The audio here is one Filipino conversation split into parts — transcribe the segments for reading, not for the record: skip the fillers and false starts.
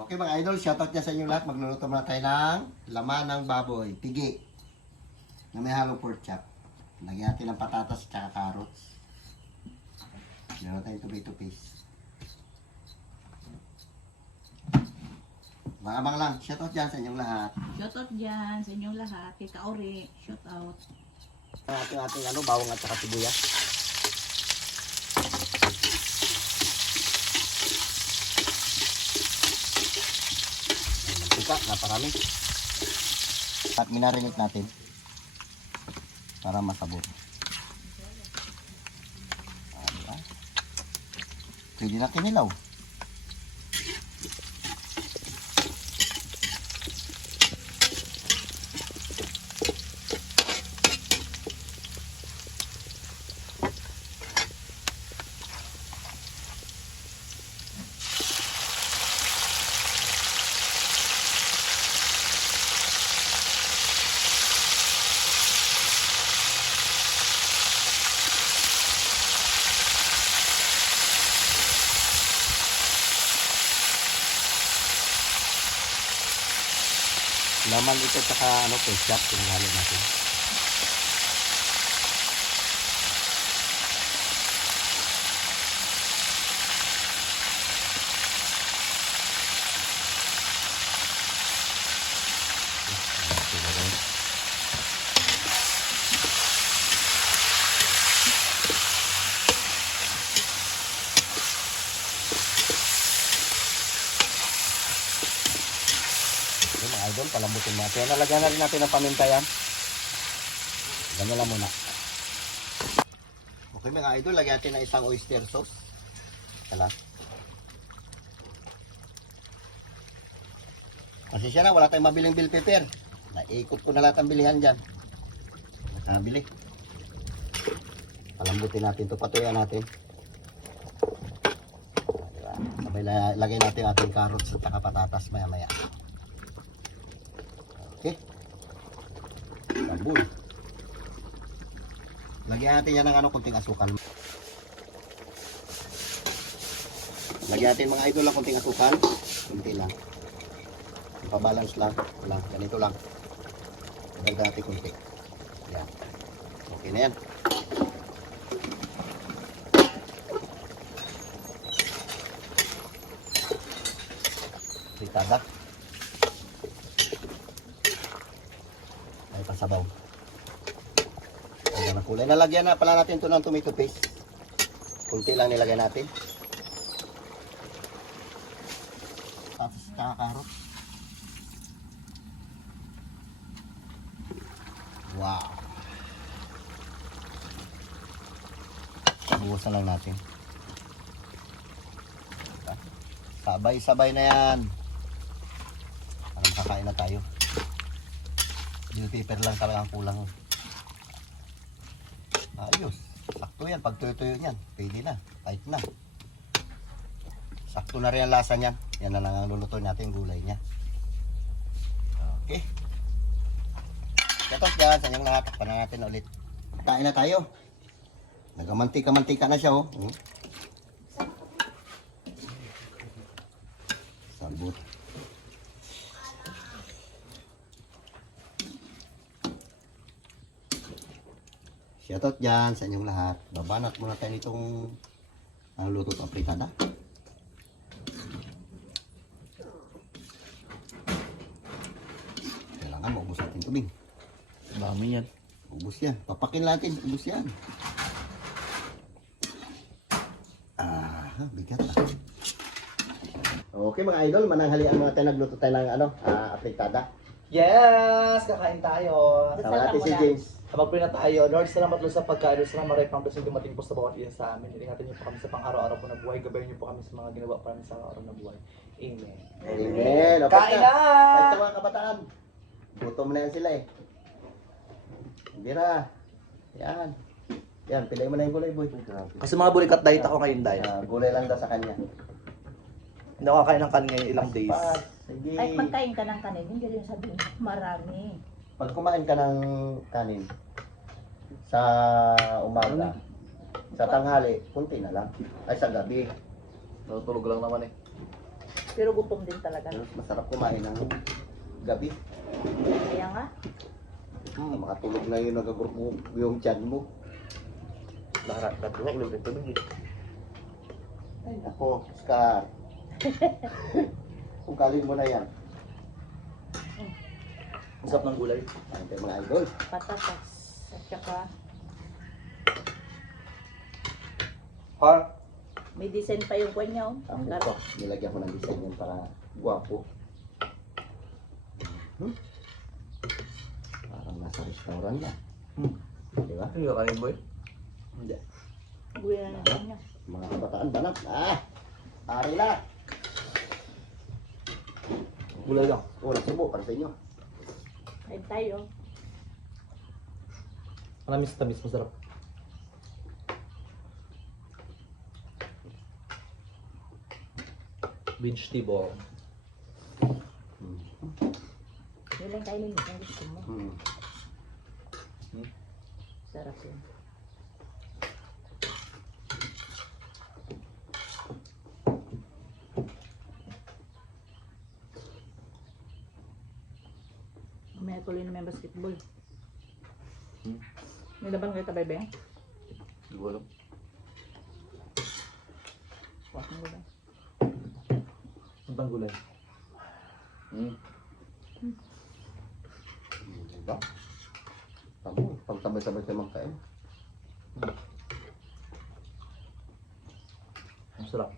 Okay mga idol, shoutout dyan sa inyo lahat. Magluluto muna tayo ng laman ng baboy, pigi, na may halong pork chop. Lagyan natin ng patatas at saka carrots. Meron tayong tomato paste. Abang lang, shoutout dyan sa inyong lahat. Shoutout dyan sa inyong lahat. Kay Kaori, shoutout. Ating bawang at saka sibuyas. Mantika, naparami. At minarinate natin para masabot. Diba? Pwede na kinilaw. Laman ito tsaka ketchup, tinanghalo natin. Idol, palambutin natin. Nalagyan na rin natin ng paminta yan. Ganyan lang muna. Okay mga idol, lagyan natin ng isang oyster sauce. Kala. Kasi siya na, wala tayong mabiling bell pepper. Naikot ko na lahat ang bilihan dyan. Nakabili. Palambutin natin ito, patuyan natin. Diba? Sabay lagay natin ating carrots at patatas maya maya. Okay. Sabon. Lagyan natin yan ng konting asukal. Lagyan natin mga idol ng konting asukal. Kunti lang. Ipabalance lang. Ganito lang. Dagdag natin kunti. Yan. Okay na yan. Fritada. Pasabaw. Ayan ang kulay. Nalagyan na pala natin ito ng tomato paste. Kunti lang nilagay natin. Tapos kakakarot. Wow. Buwasan lang natin. Sabay-sabay na yan. Parang kakain na tayo. Bell pepper lang talaga ang kulang. Ayos. Sakto yan. Pag tuyo-tuyo niyan, pwede na. Kahit na. Sakto na rin ang lasa niyan. Yan na lang ang lulutuin natin yung gulay niya. Okay. Katos dyan sa inyong lahat. Takpan na natin ulit. Kain na tayo. Nagamantika-mantika na siya, oh. Sabot. Shoutout dyan sa inyong lahat. Babanat muna tayo nitong luto ng fritada. Kailangan maubos natin tubig. Dami yan. Ubos yan. Papakin natin. Ubos yan. Bigat ah. Okay mga idol, mananghalian muna tayo. Nagluto tayo ng fritada. Yes! Kakain tayo. Tawag natin si James. Mag-pray na tayo. Lord, salamat Lord sa pagkain. Salamat maray pang blessing dumating po sa bawat isa sa amin. Ingatan niyo po kami sa pang-araw-araw po na buhay. Gabayan niyo po kami sa mga ginawa para sa araw-araw na buhay. Amen. Amen. Kain na! Kahit sa mga kabataan. Gutom na yan sila eh. Bira. Yan. Yan, pilay mo na yung gulay, boy. Kasi mga bulikat diet ako ngayon dahil. Gulay lang daw sa kanya. Hindi ako kakain ng kanin ngayon ilang days. Sige. Kahit magkain ka ng kanin, hindi rin sabihin, marami. Pag kumain ka ng kanin sa umaga, sa tanghali, kunti na lang. Ay, sa gabi. Natutulog lang naman eh. Pero gutom din talaga. Pero masarap kumain ng gabi. Kaya nga. Makatulog na yun, nagagurpo yung tiyan mo. Lahat na tulog, libre tubig. Ay, nako, Oscar. Ugalin mo na yan. Ang sarap ng gulay. Ayun tayo mga idol. Patatas. At saka Ha? may design pa yung kwan niya. Oh. Ang ito, nilagyan ko ng design yan para guwapo. Parang nasa restaurant na. Di ba? Ano kanin boy? Hindi. Gawin na natin niya. Mga kabataan banat. Ari na. Gulay lang. Walang subo para sa inyo. Kain tayo. Tamis, masarap. Vegetable. Yun lang kainin mo kung gusto mo. Sarap yun. Mamaya tuloy na may basketball. May laban kayo tabay ba yan? Hindi ko alam. Wak mo ba? Ang bang gulay? Diba? Tamo, pagtabay-sabay kayo magkain. Ang sarap.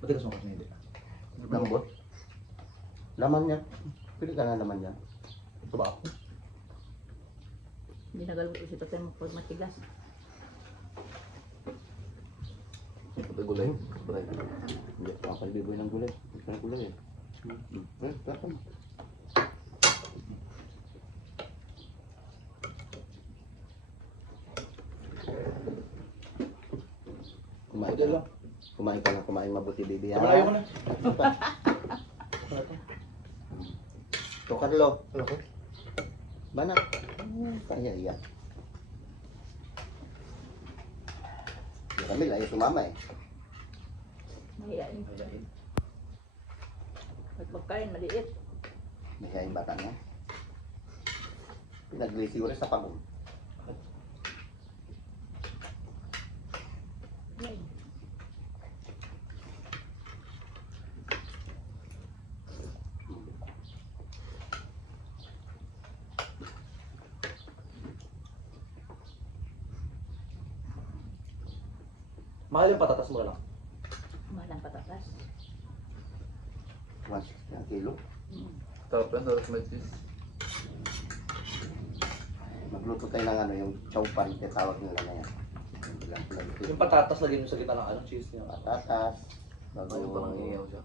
Matigas mo kasi hindi. Lambot. Laman yan. Pili ka na laman yan. Ito ba? Hindi nagalot ko si tatay mo pag matigas. Ito gulay. Gulay. Hindi ako makaliboy ng gulay. Hindi ka ng gulay eh. Plato mo. Kumain ka lang. Kumain ka lang, kumain mabuti, baby. Malayo ko na. Ito, Carlo. Ano ko? Bana. Kaya iya. Yung kami, ayaw sumama eh. Mahihain. Pag pagkain, maliit. Mahihayin bata niya. Pinaglisi ko rin sa pagong. Mahal yung patatas mo lang. Mahal ang patatas. 160 ang kilo. Sarap yan, tapos may cheese. Magluto tayo ng ano, yung chow pan, tawag nila na yan. Yung patatas lagyan nyo sa gitna ng ano, cheese niya. Patatas, bago Ayun parang iiyaw siya.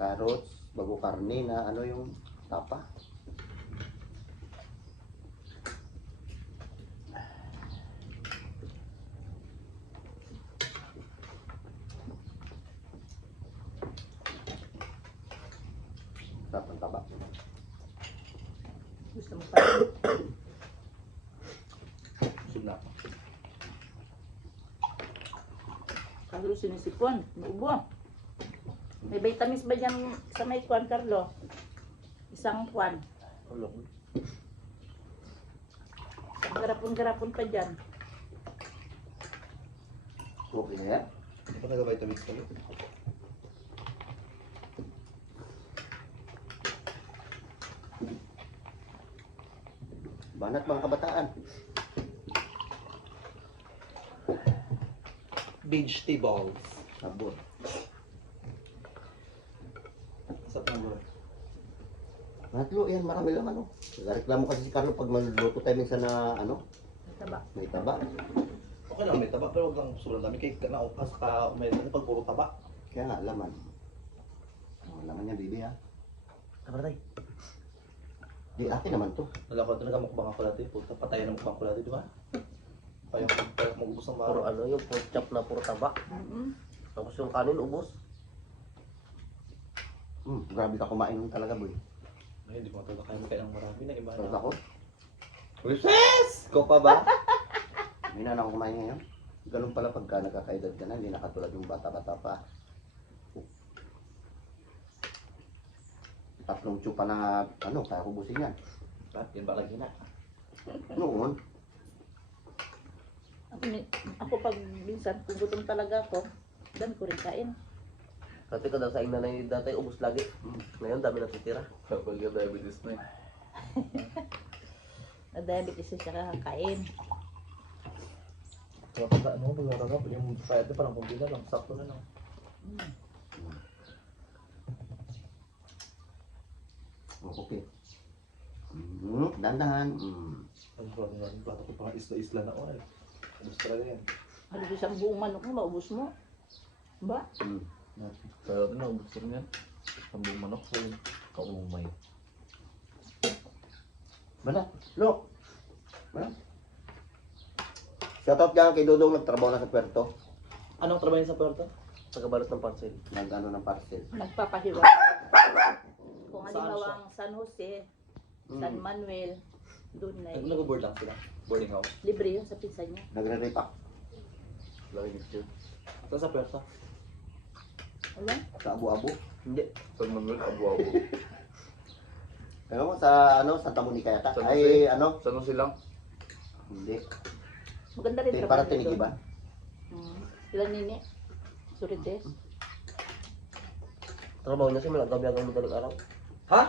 carrots, bago karne na ano yung tapa. Sarap ng taba. Gusto mo pa rin. Busog na ako. Carlo, sinisipon. Maubo. May vitamins ba dyan sa may kwan, Carlo? Isang kwan. Ulo. Garapon-garapon pa dyan. Okay na yan. Hindi ko nag-vitamins kayo. Banat mga kabataan. Vegetables. Sabon. Sarap ng gulay. Natlo, yan, marami laman, oh. Nagreklamo kasi si Carlo pag maluluto tayo minsan na, ano, Taba. may taba. Okay lang, may taba, pero huwag lang sobrang dami. Kahit ka naupas ka, may pag puro taba. Kaya nga, laman. Oh, laman yan, baby, ha. Tama tayo. Di, akin naman to. Nalako, nagamukbang ako dati. Puta, patayan ng mukbang ko dati, di ba? Kaya mag-ubos ng Puro maro. ano yung pork chop na puro taba. Tapos yung kanin ubos. Grabe ka kumain nun talaga, boy. Ay, hindi ko matulog. Kaya magkain ng marami na iba Tapos na. ako, Recess! Ko pa ba? May na ako kumain ngayon. Ganun pala pagka nagkakaedad ka na, hindi nakatulad yung bata-bata pa. Tatlong tsupa na, kaya kubusin yan. Bakit? Yan ba lagi na? Noon, Ako pag minsan, kung gutom talaga ako, dami ko rin kain. Dati ka daw sa nanay dati, ubos lagi. Ngayon, dami natitira. Kapag ka diabetes na eh. Na diabetes siya kakain. Kaya pag mag-aragap, yung fire parang kunti na lang, sakto na lang. okay. Dandahan. Ang sarap na yung plato ko pang isla-isla na oil. Ubus talaga yan. Ano isang buong manok mo, maubos mo? Ba? Pero ito na, ubus rin yan. Ang buong manok sa kaumay. Bala, lo. Bala. Shoutout dyan kay Dodong, nagtrabaho na sa Puerto. Anong trabaho niya sa Puerto? Pagkabalot ng parcel. Nag-ano ng parcel. Nagpapahiwa. Kung Saan halimbawa siya? ang San Jose, San Manuel, doon na Nag-board lang sila. Boarding house. libre yun sa pinsan niya. Nagre-repack Lagi dito. Saan sa Puerto? Wala? sa Abu-Abu. Hindi. San Manuel, abo-abo. Pero mo sa Santa Monica yata. San Ay, Jose? San Jose lang? Hindi. Maganda rin Para trabaho tinigi doon. ba? Sila nini. Surites. Trabaho niya siya, may gabi hanggang madaling araw. Ha?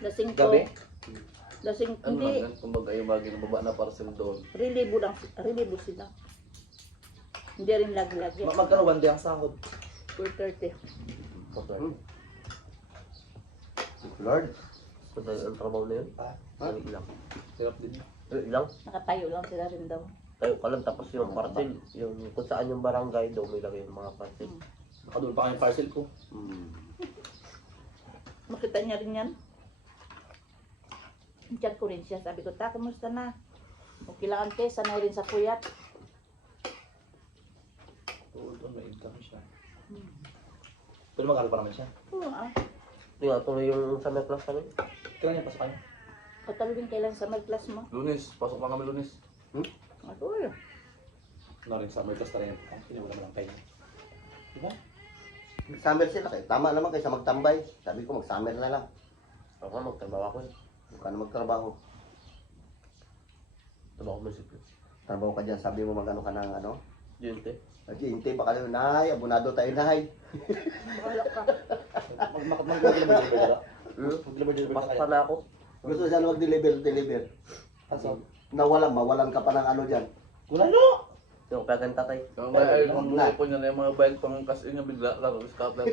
Lasing ko. Gabi? Lasing, Ano lang hindi. yan? Kumbaga yung mga ginababa na parcel doon. Relibo sila. Hindi rin lagi-lagi. Magkano one day ang sahod? 4:30. Kapag Lord. ang trabaho na yun. Ah, Ang ilang. hirap din. Ilang. Nakatayo lang sila rin daw. Tayo ka lang tapos yung parcel. Yung kung saan yung barangay daw may lagay yung mga parcel. Nakadul pa kayong parcel ko. Makita niya rin yan. Chat ko rin siya. Sabi ko, ta, kumusta na? Okay lang ante, sanay rin sa puyat. Oo, doon may income siya. Pero mag-aral pa naman siya. Oo ah. Yung nga, tuloy yung summer class kami. Kailan niya pasok kayo? Patalo din kailan sa may class mo. Lunes, pasok pa kami Lunes. Ako Rin summer class na rin. Ay, hindi wala naman ang kayo. Diba? Summer sila kayo. Tama naman kaysa magtambay. Sabi ko mag-summer na lang. Ako nga, magtrabaho ako eh. Huwag ka na magtrabaho. Trabaho mo sipyo. Trabaho ka dyan. Sabi mo mag-ano ka ng ano. Yun, te. Naghihintay pa kayo. Nay, abonado tayo, Nay. bahala ka. Mag-deliver Pasok na pa kayo. na ako. Gusto siya na mag-deliver. Aso? Mawalan ka pa ng ano dyan. Wala no! Yung payagan tatay. Kung may ay, kung buo po niya na yung mga bayad pang cash in niya, bigla lang, Scotland.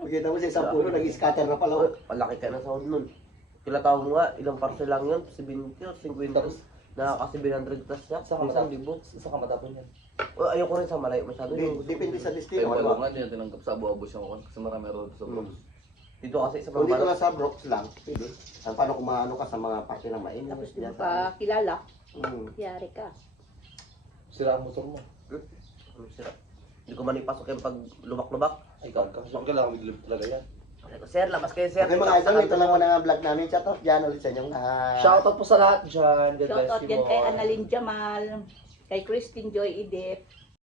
Pagkita mo sa isang puno, nag-scatter na pala. Oh. Palaki ka na sa nun. Kila tao mo nga, ilang parcel lang yun, 70 or 50. Tapos, Nakaka 700 plus siya, Saan ka minsan matapon? libo. Saan ka matapon yan? Ayoko rin sa malayo masyado. Yung gusto Depende ko- sa Ay, destino. wala Ano? nga niya tinanggap sa abo-abo siya ko kasi marami rin sa vlogs. Dito kasi sa Kung dito mga na sa Brooks lang, pwede. Paano kung maano ka sa mga parte ng mainit? Tapos di Yan mo sa- pa kilala, Mm. yari ka. Sira ang motor mo. Ano sila? Hindi ko man ipasok yung pag lubak-lubak. Ay, kaka. So, kailangan mag-deliver talaga yan. Sabi ko, Sir, labas kayo sir. Okay mga idol, ito lang muna ang vlog namin. Shout out dyan ulit sa inyong lahat. Shoutout po sa lahat dyan. God bless Shoutout you yan kay all. Annalyn Jamal, kay Christine Joy Edith,